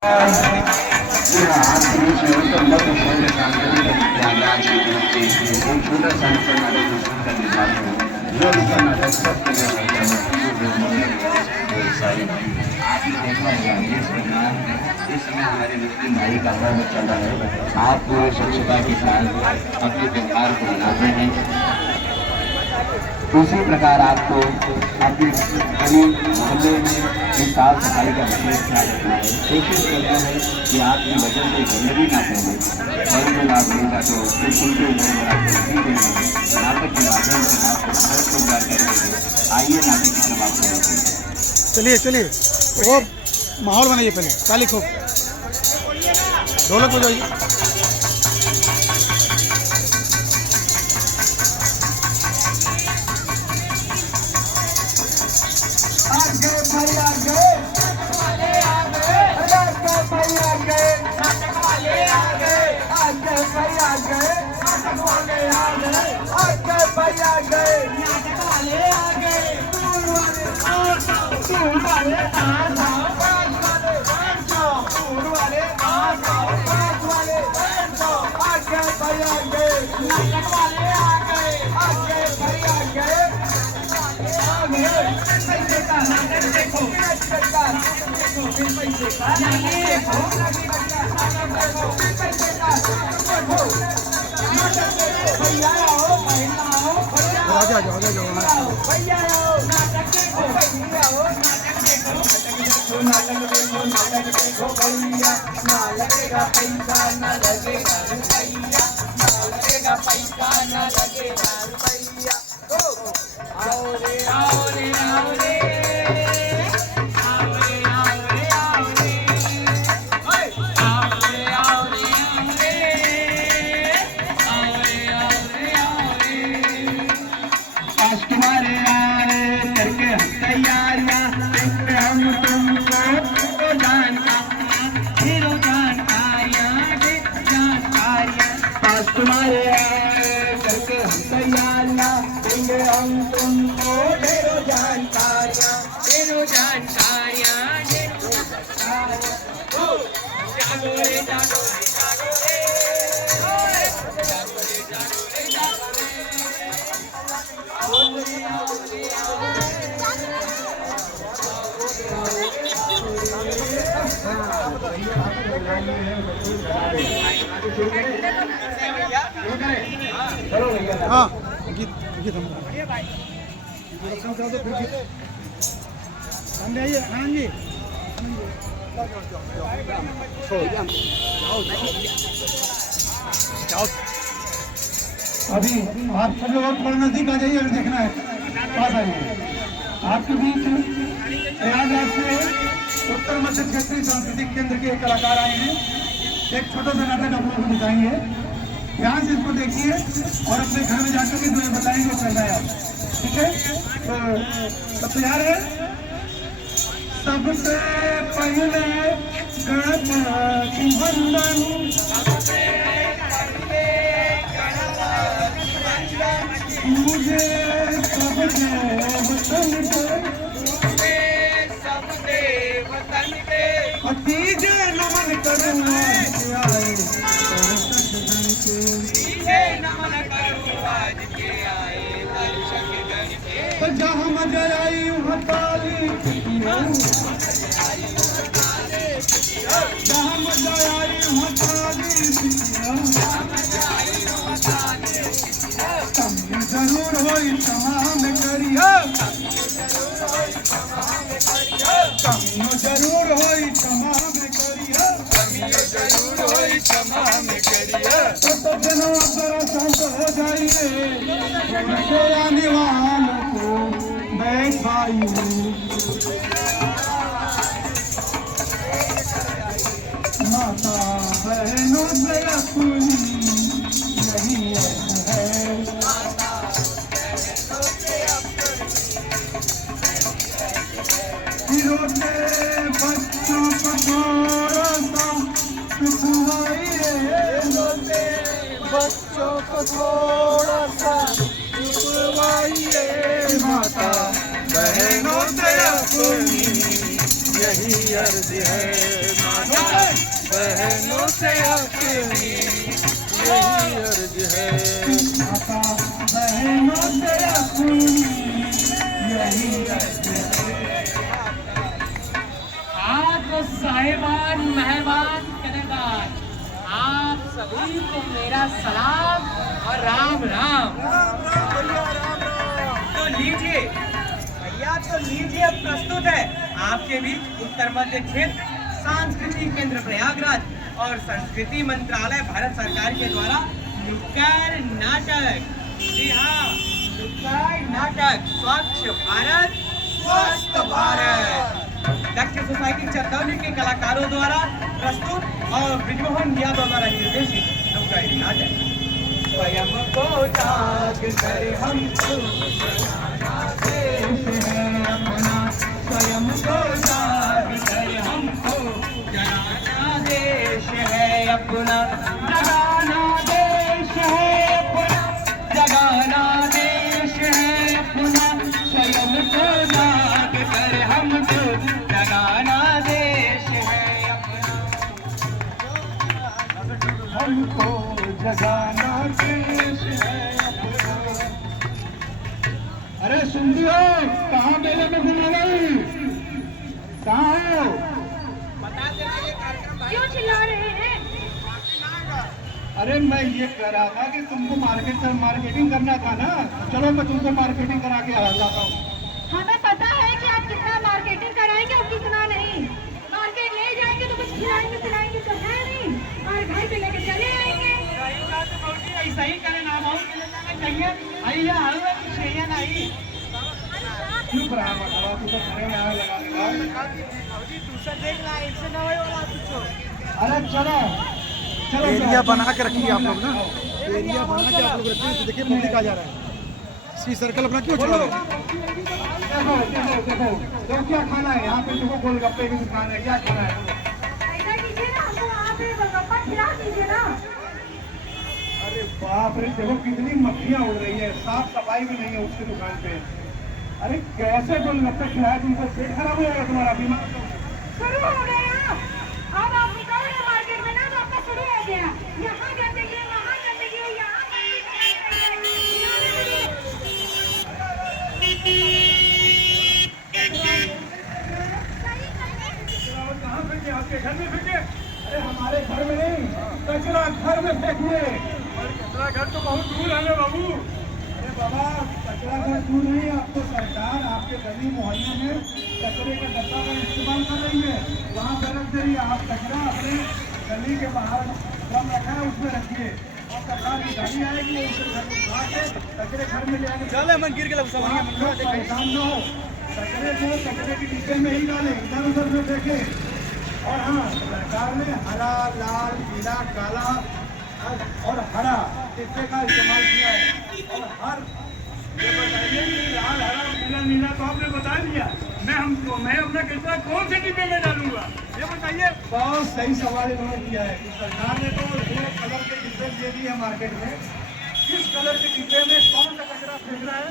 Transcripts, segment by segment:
हमारे मुस्लिम भाई का पर्व चल रहा है। आप पूरे स्वच्छता के साथ अपने त्योहार को मनाते हैं। उसी प्रकार आपको अपने गली मोहल्ले में साफ सफाई का विशेष ख्याल रखना है। कोशिश करना है कि आपकी वजह से गंदगी ना फैले। और जो लाभ मिलेगा तो बिल्कुल भी नहीं बड़ा देंगे। नाटक के माध्यम से आपको बहुत कुछ जानकारी देंगे। आइए नाटक की समाप्त करते हैं। चलिए चलिए वो माहौल बनाइए, पहले ताली खूब ढोलक बजाइए। हाँ गीत गीत हम आइए आनंद जी। अभी आप सब लोग थोड़ा नजदीक आ जाइए, अगर देखना है पास आ जाइए। आपके बीच प्रयागराज से उत्तर मध्य क्षेत्रीय सांस्कृतिक केंद्र के कलाकार आए हैं। एक छोटा सा नाटक आप लोगों को दिखाएंगे। ध्यान से इसको देखिए और अपने घर में जाकर के जो बताएंगे चल रहा है आप, ठीक है? तो सब तैयार है? सबसे पहले गणपति वंदन, मुझे सब देवतन पे अतीजे नमन करूँ जहाँ मजा आई वहाँ ताली, जहाँ मजा आई वहाँ ताली, कम जरूर हो तमाम करिए, कम जरूर हो तमाम करिए, तो जनों जरा शांत हो जाइए। आने वालों को बैठाइए, माता बहनों से अपनी यही है। रोते बच्चों को थोड़ा सा सुखवाइए, रोते बच्चों को थोड़ा सा सुखवाइए, माता बहनों से अपनी यही अर्ज है। बहनों से अपनी यही अर्ज है। माता बहनों से अपनी यही अर्ज है। आज साहिबान मेहमान कनेदार, आप सभी को मेरा सलाम और राम राम। तो लीजिए भैया, तो लीजिए, अब प्रस्तुत है आपके बीच उत्तर मध्य क्षेत्र सांस्कृतिक केंद्र प्रयागराज और संस्कृति मंत्रालय भारत सरकार के द्वारा नुक्कड़ नाटक। जी हाँ, नुक्कड़ नाटक स्वच्छ भारत स्वस्थ भारत, दक्ष सोसाइटी चंदौली के कलाकारों द्वारा प्रस्तुत और ब्रिजमोहन यादव द्वारा निर्देशित नुक्कड़ नाटक। स्वयं को जाग कर हमको देश है अपना, स्वयं को जाग कर हमको जगाना देश है अपना, जगाना देश है अपना, जगाना देश है अपना, स्वयं को जाग कर हमको जगाना देश है अपना, हमको जगाना देश है अपना। अरे सुन लियो, कहाँ मेले में घुमा गई? कहाँ हो? क्यों चिल्ला रहे हैं? अरे मैं ये कह रहा था कि तुमको मार्केटिंग करना था ना, चलो मैं तुमको मार्केटिंग करा के लाता हूँ। हमें पता है कि आप कितना मार्केटिंग कराएंगे और कितना नहीं। मार्केट ले जाएंगे तो कुछ खिलाएंगे पिलाएंगे तो है नहीं, और घर पे लेके चले आएंगे। ऐसा ही करे ना, बहुत चाहिए भैया, हलवा कुछ चाहिए नहीं। चुप रहा मतलब, तू तो घरे में आग लगा अरे चलो चलो, एरिया बना के रखिए आप लोग ना, एरिया बना के आप लोग रखिए। तो देखिए पब्लिक आ जा रहा है, सी सर्कल अपना क्यों छोड़ रहे हैं? देखो देखो देखो, तो क्या खाना है यहाँ पे? देखो गोलगप्पे की दुकान है, क्या खाना है? ऐसा कीजिए ना, हमको वहाँ पे गोलगप्पा खिला दीजिए ना। अरे बाप रे, देखो कितनी मक्खियाँ उड़ रही है, साफ सफाई भी नहीं है उसकी दुकान पे। अरे कैसे गोलगप्पे खिलाए तुमको? पेट खराब हो जाएगा तुम्हारा, बीमार शुरू हो गया, अब आप निकल रहे मार्केट में ना, तो आपका शुरू हो गया। यहाँ गंदगी है, वहाँ गंदगी है, यहाँ कहाँ फेंके? आपके घर में फेंके? अरे हमारे घर में नहीं, कचरा घर में फेंकिए। कचरा घर तो बहुत दूर है बाबू। अरे बाबा, कचरा घर दूर नहीं, आपको सरकार आपके गली मोहल्ले में कचरे के डब्बा का इस्तेमाल कर रही है, वहाँ पे रख दे रही है। आप कचरा अपने गली के बाहर ड्रम रखा है, उसमें रखिए, और सरकार की गाड़ी आएगी, उसे घर में उठा के कचरे घर में ले आएंगे। परेशान न हो, कचरे को कचरे के डिब्बे में ही डालें, इधर उधर में फेंके। और हाँ, सरकार ने हरा, लाल, पीला, काला और हरा डिब्बे का इस्तेमाल किया है। और हर ये बताइए कि लाल, हरा, पीला, नीला तो आपने बता दिया, मैं अपना कचरा कौन से डिब्बे में डालूंगा, ये बताइए। बहुत सही सवाल इन्होंने किया है कि सरकार ने तो दो कलर के डिब्बे दे दिए मार्केट में, किस कलर के डिब्बे में कौन सा कचरा फेंक रहा है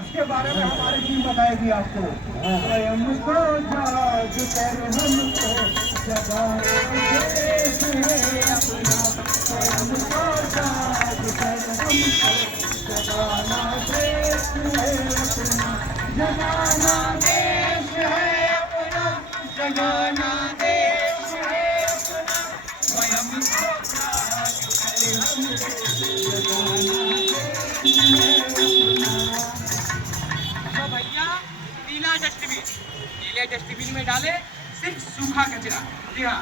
उसके बारे में हमारी टीम बताएगी आपको। स्वयं को जाग कर हमको जगाना देश है अपना, स्वयं को जाग कर हमको जगाना देश है अपना, जगाना देश है अपना, जगाना देश है अपना, स्वयं को जाग कर हमको तो भैया, नीला डस्टबिन, नीले डस्टबिन में डाले सिर्फ सूखा कचरा। जी हाँ,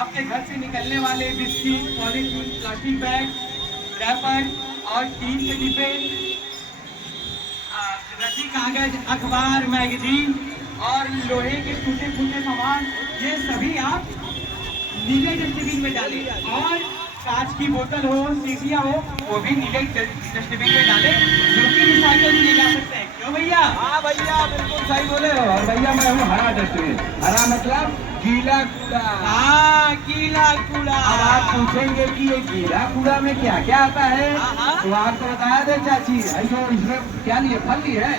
आपके घर से निकलने वाले biscuit, polythene, plastic bag, wrapper और टीन के डिब्बे, रद्दी कागज, अखबार, मैगजीन और लोहे के टूटे फूटे सामान, ये सभी आप नीले डस्टबिन में डालें। और कांच की बोतल हो, सीसिया हो, वो भी नीले डस्टबिन में डालें, जो कि रिसाइकल किए जा सकते हैं। क्यों भैया? हाँ भैया, बिल्कुल सही बोले हो। और भैया मैं हूँ हरा डस्टबिन, हरा मतलब गीला कूड़ा। हाँ, गीला कूड़ा। अब आप पूछेंगे कि ये गीला कूड़ा में क्या क्या आता है, हाँ। तो आपको बताया दे चाची, जो इसमें क्या लिए, फल लिए है,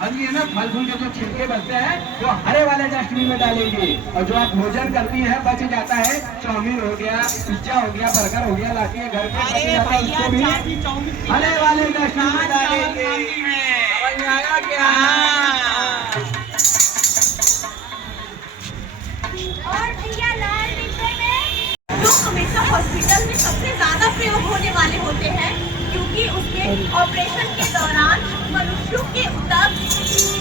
हम ये ना फल फूल के जो छिलके बचते हैं वो हरे वाले डस्टबिन में डालेंगे, और जो आप भोजन करती हैं बच जाता है, चाउमीन हो गया, पिज्जा हो गया, बर्गर हो गया, लाती है घर पे बच जाता है, उसको भी हरे वाले डस्टबिन में डालेंगे। समझ में आया क्या? और भैया लाल डिब्बे में जो हमेशा हॉस्पिटल में सबसे ज्यादा प्रयोग होने वाले होते हैं, क्योंकि उसके ऑपरेशन के दौरान मनुष्यों के उतक,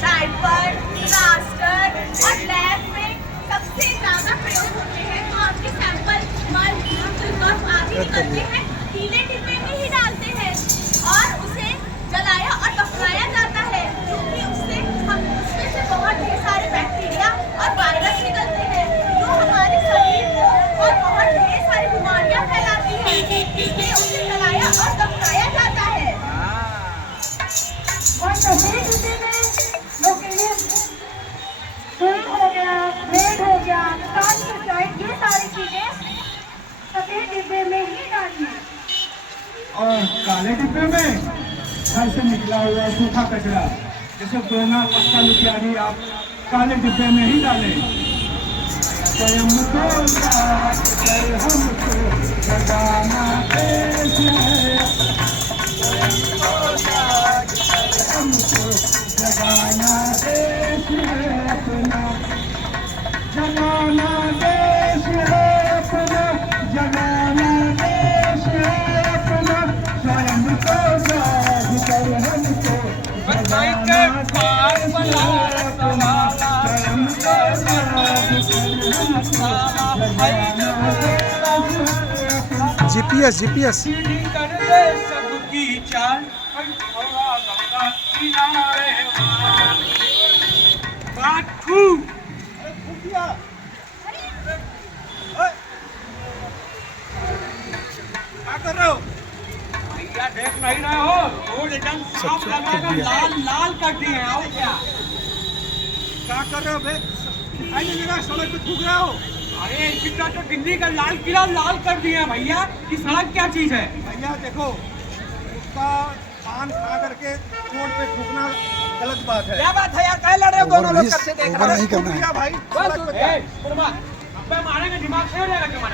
डायपर, प्लास्टर और लैब में सबसे ज्यादा प्रयोग होते हैं। तो आपके सैंपल मल, मूत्र, कफ आदि निकलते हैं, गीले डिब्बे में ही डालते हैं और उसे जलाया और दफनाया जाता है, क्योंकि उसमें से बहुत ढेर सारे बैक्टीरिया और वायरस निकलते हैं जो हमारे शरीर को और बहुत ढेर सारी बीमारियां फैलाती हैं, इसलिए उसे जलाया और दफनाया जाता है। और सफेद डिब्बे में लोग दूध हो गया, ब्रेड हो गया, ये सारी चीजें सफेद डिब्बे में ही डालिए। और काले डिब्बे में घर से निकला हुआ सूखा कचरा जैसे दोना, पत्ता इत्यादि आप काले डिब्बे में ही डालें। स्वयं को जाग कर हमको जगाना देश है, स्वयं को जाग कर हमको जगाना देश है अपना, जगाना देश है अपना, जगाना देश है अपना, स्वयं को जाग कर हमको जगाना देश है अपना, स्वयं को जाग कर हमको जगाना देश। जीपीएस जीपीएस कर दे सबकी चाल, गंगा किनारे बाथू। क्या कर रहे हो भैया? देख नहीं रहे हो? रोड एकदम साफ लगाकर लाल लाल कर दिए हैं। और क्या कर रहे हो बे? ऐसी जगह सड़क पे थूक रहे हो? अरे इसी तरह तो दिल्ली का लाल किला लाल कर दिए हैं भैया। ये सड़क क्या चीज है भैया? देखो, उसका पान खा करके रोड पे थूकना गलत बात है। क्या बात है यार? क्या लड़ रहे हो दोनों लोग? कब से देख रहे नहीं करना है भाई। मारेंगे, दिमाग से दिमाग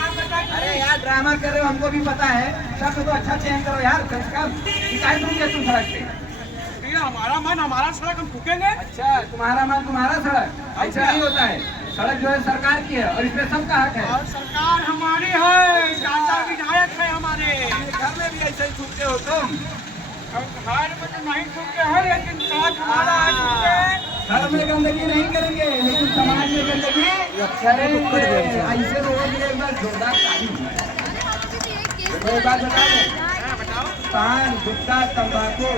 काम करता है। अरे यार ड्रामा कर रहे हो, हमको भी पता है, शब्द तो अच्छा चेंज करो यार, कम से कम शिकायत दूंगे तुम सड़क पे। भैया हमारा मन हमारा सड़क, हम थूकेंगे? अच्छा, तुम्हारा मन तुम्हारा सड़क, ऐसा नहीं होता है। सड़क जो है सरकार की है और इसमें सबका हक है। और सरकार हमारी है, दादा विधायक है हमारे। घर में भी ऐसे ही थूकते हो तुम? घर में तो नहीं थूकते हैं, लेकिन सड़क हमारा है। घर में गंदगी नहीं करेंगे, लेकिन समाज में गंदगी करेंगे। ऐसे रोज एक बार जोरदार एक बात बता दें, पान, गुटखा, तंबाकू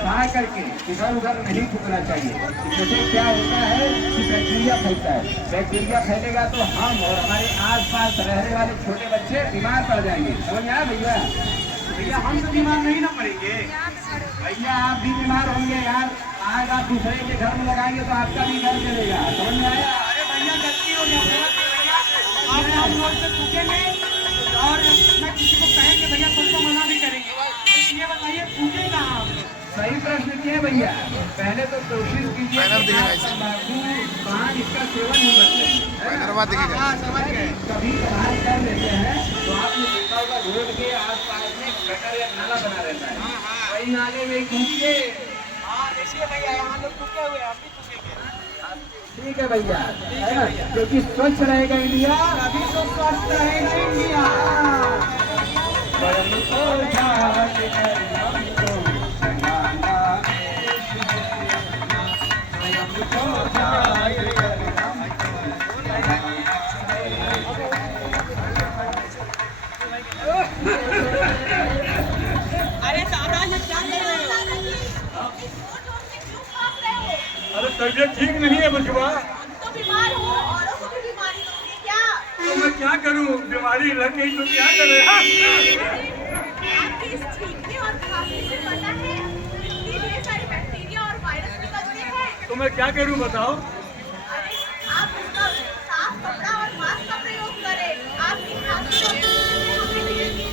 खा करके इधर उधर नहीं थूकना चाहिए। जैसे क्या होता है कि बैक्टीरिया फैलता है, बैक्टीरिया फैलेगा तो हम और हमारे आसपास रहने वाले छोटे बच्चे बीमार पड़ जाएंगे। समझ में आया भैया? भैया हम तो बीमार नहीं ना पड़ेंगे। भैया आप भी बीमार होंगे यार, आग आप दूसरे के घर में लगाएंगे तो आपका भी घर चलेगा। समझ में आया? अरे भैया गलती हो गया भैया, आप हम रोड पे थूकेंगे और मैं किसी को कहेंगे भैया तुमको मना भी करेंगे। ये बताइए थूके कहाँ हम लोग? सही प्रश्न किए भैया। पहले तो कोशिश कीजिए तंबाकू, पान इसका सेवन नहीं बचे। समझ गए। कभी कभार कर लेते हैं तो आपने देखा होगा रोड के आसपास में गटर या नाला बना रहता है, वही नाले में कूदिए। हाँ देखिए भैया, यहाँ लोग थूके हुए, हम भी थूकेंगे। ठीक है भैया, है ना? क्योंकि स्वच्छ रहेगा इंडिया, अभी तो स्वस्थ रहेगा इंडिया। स्वयं को जाग कर हमको जगाना देश है अपना, स्वयं को जाग कर हमको जगाना अरे दादा ये क्या कर रहे हो? क्यों खास रहे हो? अरे तबीयत ठीक नहीं है बचवा। तो बीमार हो, औरों को भी बीमारी होगी क्या? तो मैं क्या करूं? बीमारी लग गई तो क्या करें? आपकी इस छींकने और खांसने से पता है इतनी ढेर सारी बैक्टीरिया और वायरस निकलते हैं। तो मैं क्या करूं बताओ? अरे आप उसका साफ कपड़ा और मास्क का प्रयोग करें। आपकी खांसी और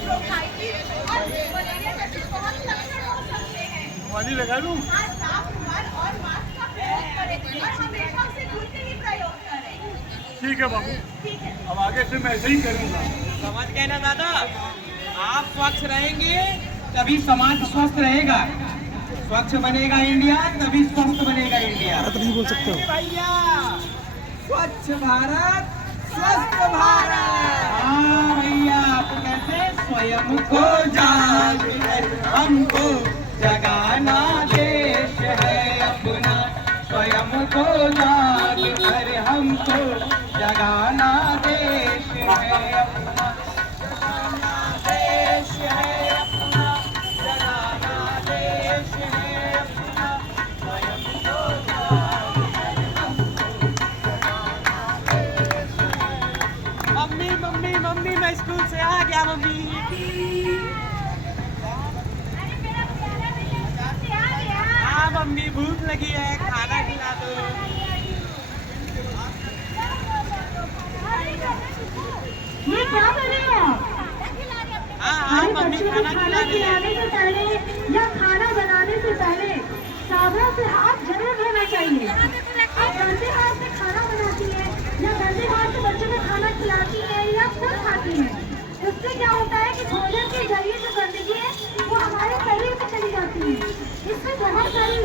ब्रोंकाइटिस और मलेरिया जैसे बहुत लक्षण हो सकते हैं। पानी लगा लूं? हाँ, साफ रुमाल और ठीक है बाबू, ठीक है। अब आगे से मैं ऐसे ही करूँगा। समझ गए ना दादा, आप स्वच्छ रहेंगे तभी समाज स्वस्थ रहेगा, स्वच्छ बनेगा इंडिया तभी स्वस्थ बनेगा इंडिया। तो नहीं बोल सकते हो। भैया स्वच्छ भारत स्वस्थ भारत। हाँ भैया, तो कैसे स्वयं को जाग कर हमको जगाना देश है अपना, स्वयं को जाग कर हमको जगाना देश है अपना, जगाना देश है अपना, जगाना देश है अपना, स्वयं को जाग कर हमको जगाना देश है। मम्मी मम्मी मम्मी, मैं स्कूल से आ गया मम्मी। अरे मेरा प्यारा भैया स्कूल से आ गया। हाँ मम्मी, भूख लगी है, खाना खिला दो। ये क्या कर रहे हैं आप? हाँ हाँ अरे मम्मी, बच्चों को खाना खाना खिला रही है। खिलाने से पहले या खाना बनाने से पहले साबुन से हाथ जरूर धोना चाहिए। आप गंदे हाथ से खाना बनाती है या गंदे हाथ से बच्चों को खाना खिलाती है या खुद खाती है, उससे क्या होता है कि भोजन के जरिए जो गंदगी है वो हमारे शरीर में चली जाती है। इससे बहुत सारी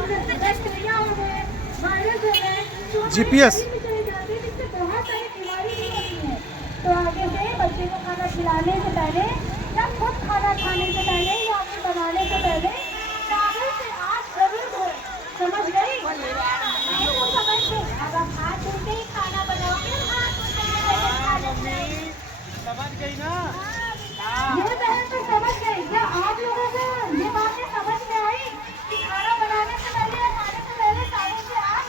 बैक्टीरिया हो गए, वायरस हो गए, जो हमारे GPS शरीर में चली जाती है, जिससे बहुत सारी बीमारी भी होती है। तो आगे से बच्चे को खाना खिलाने से पहले या खुद खाना खाने से पहले या अपने बनाने से पहले साबुन से हाथ जरूर धोए। समझ गई? नहीं तो समझ गई। अब आप हाथ धो के ही खाना बनाओगे, हाथ धो के ही हाँ खाना मम्मी, बनाओगे। समझ गई ना? ये बहन तो समझ गई। क्या आप लोगों को ये बातें समझ में आई कि खाना बनाने से पहले या खाने से पहले साबुन से हाथ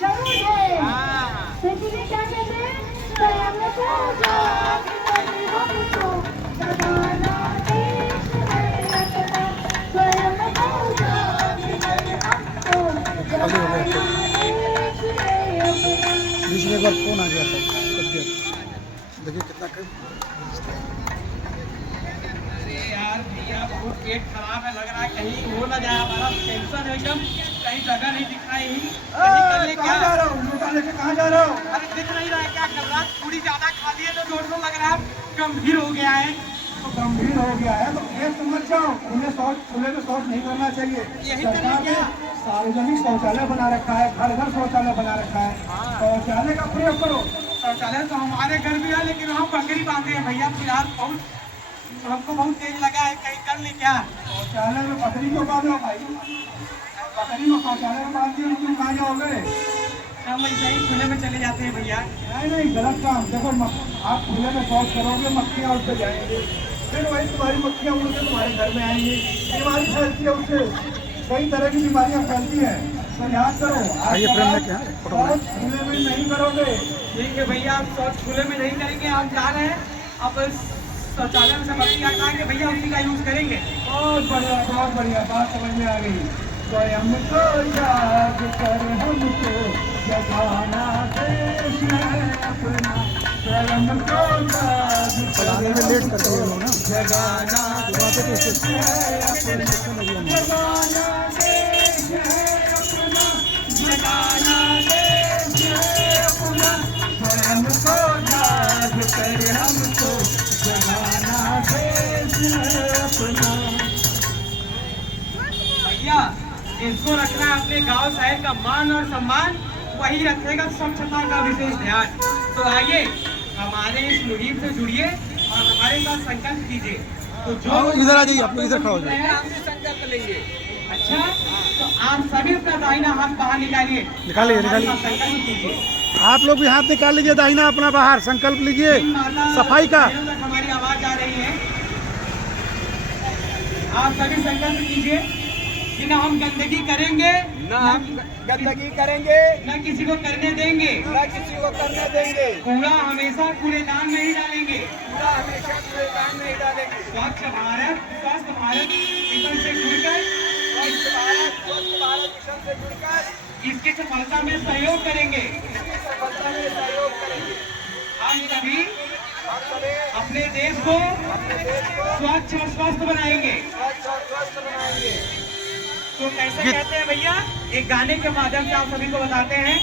जरूर धोए? हाँ। तो इसीलिए क्या कहते हैं? स्वयं को जाग कर हमको जगाना देश है अपना, स्वयं को जाग कर हमको जगाना देश है अपना। बीच में एक बार फोन आ गया था, कट गया। देखिए कितना अरे यार भैया, बहुत पेट खराब है, लग रहा है कहीं हो ना जाए हमारा, टेंशन है एकदम, कहीं जगह नहीं दिख रहा है, यहीं कहीं कर ले क्या? कहाँ जा रहा हूँ? लूटा लेके कहाँ जा रहा हूँ? अरे दिख नहीं रहा है क्या? कल रात थोड़ी ज्यादा खा लिए तो जोर से लग रहा है गंभीर हो गया है। तो गंभीर हो गया है तो खेत समझ जाओ। खुले में शौच नहीं करना चाहिए। यही कर ले सरकार ने क्या? सार्वजनिक शौचालय बना रखा है, घर घर शौचालय बना रखा है। शौचालय का प्रयोग करो। शौचालय तो हमारे घर भी है, लेकिन हम बकरी बांधे हैं भैया, फिलहाल बहुत हमको बहुत तेज लगा है, कहीं कर ले क्या? शौचालय में बकरी को बांधो भाई, बकरी को शौचालय में बांध दिया, तुम कहाँ जाओगे? हम ऐसे ही खुले में चले जाते हैं भैया। नहीं, गलत काम। देखो आप खुले में शौच करोगे, मक्खियाँ उठ पे जाएंगी, फिर वही तुम्हारी मक्खियाँ उड़ के तुम्हारे घर में आएंगी, बीमारी फैलती है, उससे कई तरह की बीमारियाँ फैलती हैं। तो याद करो, शौच खुले में नहीं करोगे। ठीक है भैया, आप शौच खुले में नहीं करेंगे, हम जा रहे हैं। अब शौचालय में से मक्खी हटाएंगे भैया, उसी का यूज करेंगे। बहुत बढ़िया, बात समझ में आ गई। स्वयं को जाग कर हमको जगाना देश है अपना, स्वयं को जाग कर लेट कर दिए लोग ना, जगाना बातें कैसे जगाना देश है अपना, जगाना देश है अपना, स्वयं को जाग कर हमको जगाना देश है अपना। भैया, जिसको रखना है अपने गांव शहर का मान और सम्मान, वही रखेगा स्वच्छता का विशेष ध्यान। तो आइए हमारे इस मुहिम से जुड़िए और हमारे साथ संकल्प कीजिए। तो जो इधर आ जाइए, आप लोग इधर खड़ा हो जाइए। हमसे संकल्प लेंगे। अच्छा, तो आप सभी अपना दाहिना हाथ बाहर निकालिए, निकालिए, हमारे निकालिए। साथ संकल्प कीजिए। आप लोग भी हाथ निकाल लीजिए, दाहिना अपना बाहर, संकल्प लीजिए सफाई का। तक हमारी आवाज आ रही है, आप सभी संकल्प कीजिए कि ना हम गंदगी करेंगे, ना हम गंदगी करेंगे, न किसी को करने देंगे, ना किसी को करने देंगे, कूड़ा हमेशा कूड़ेदान में ही डालेंगे, पूरा हमेशा कूड़ेदान में ही डालेंगे। स्वच्छ भारत स्वस्थ भारत मिशन से जुड़कर स्वच्छ भारत मिशन से जुड़कर इसकी सफलता में सहयोग करेंगे। इसकी सफलता में सहयोग करेंगे। हम सभी हम सभी अपने देश को अपने देश को स्वच्छ और स्वस्थ बनाएंगे। स्वच्छ और स्वस्थ बनाएंगे। तो कैसे कहते हैं भैया, एक गाने के माध्यम से आप सभी को बताते हैं।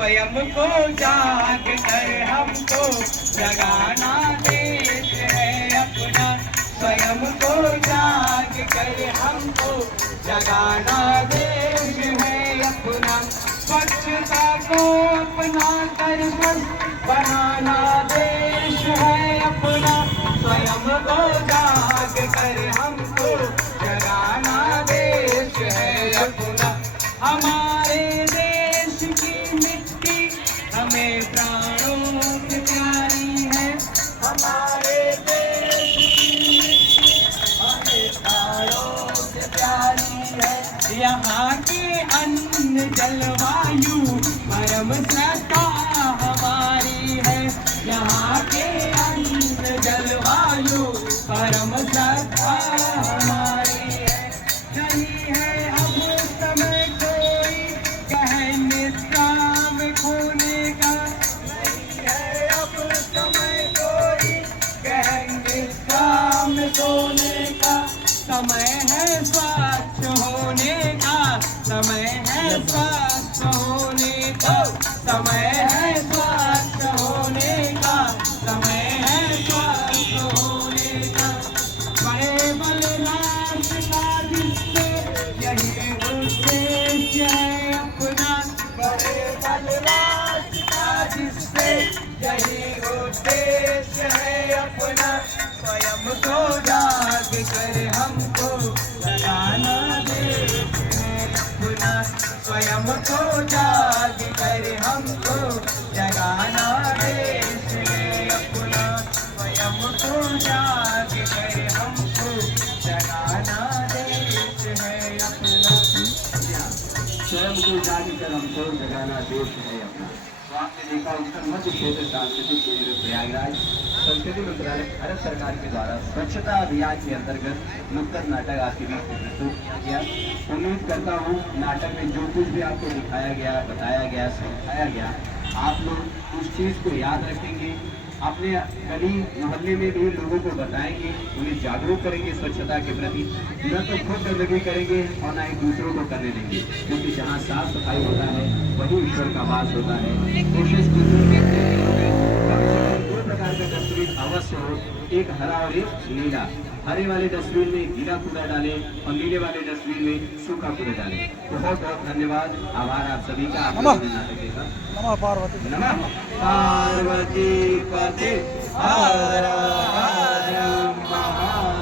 स्वयं को जाग कर हमको जगाना देश है अपना। स्वयं को जाग कर हमको जगाना देश है अपना। स्वच्छता को अपना कर बनाना देश है अपना। स्वयं को जाग कर हमको जगाना देश है अपना। हमारे देश की मिट्टी हमें प्राणों से प्यारी है। हमारे देश की मिट्टी हमें प्राणों से प्यारी है। यहाँ के अन्न जलवायु परम श्रद्धा हमारी है। यहाँ के अन्न जलवायु परम श्रद्धा हमारी है। नहीं है अब समय कोई गहन निद्रा में खोने का। नहीं है अब समय कोई गहन निद्रा में सोने का। समय है स्वस्थ होने का। समय है स्वस्थ होने का। समय है स्वस्थ होने का। समय है स्वस्थ होने का। बड़े बलराज का जिससे यही उद्देश्य है अपना। बड़े बलराज का जिससे यही उद्देश्य है अपना। स्वयं को जाग कर हमको जगाना देश है अपना। स्वयं को जाग कर हमको जगाना देश है अपना। स्वयं को जाग कर हमको जगाना देश है अपना। स्वयं को जाग कर हमको जगाना देश है अपना। तो आपने देखा उत्तर मध्य क्षेत्र सांस्कृतिक केंद्र प्रयागराज संस्कृति मंत्रालय भारत सरकार के द्वारा स्वच्छता अभियान के अंतर्गत नुक्कड़ नाटक आपके बीच में प्रस्तुत किया गया। उम्मीद करता हूँ नाटक में जो कुछ भी आपको दिखाया गया, बताया गया, समझाया गया, आप लोग उस चीज़ को याद रखेंगे। अपने गली मोहल्ले में भी लोगों को बताएंगे, उन्हें जागरूक करेंगे स्वच्छता के प्रति। न तो खुद गंदगी करेंगे और न ही दूसरों को करने देंगे, क्योंकि जहाँ साफ सफाई होता है वही ईश्वर का वास होता है। कोशिश कीजिए दो प्रकार का डस्टबिन अवश्य हो, एक हरा और एक नीला। हरे वाले डस्टबिन में गीला कूड़ा डालें और नीले वाले डस्टबिन में सूखा कूड़ा डालें। बहुत बहुत धन्यवाद, आभार आप सभी का। नमः पार्वती। नमः पार्वती पते हर हर महादेव।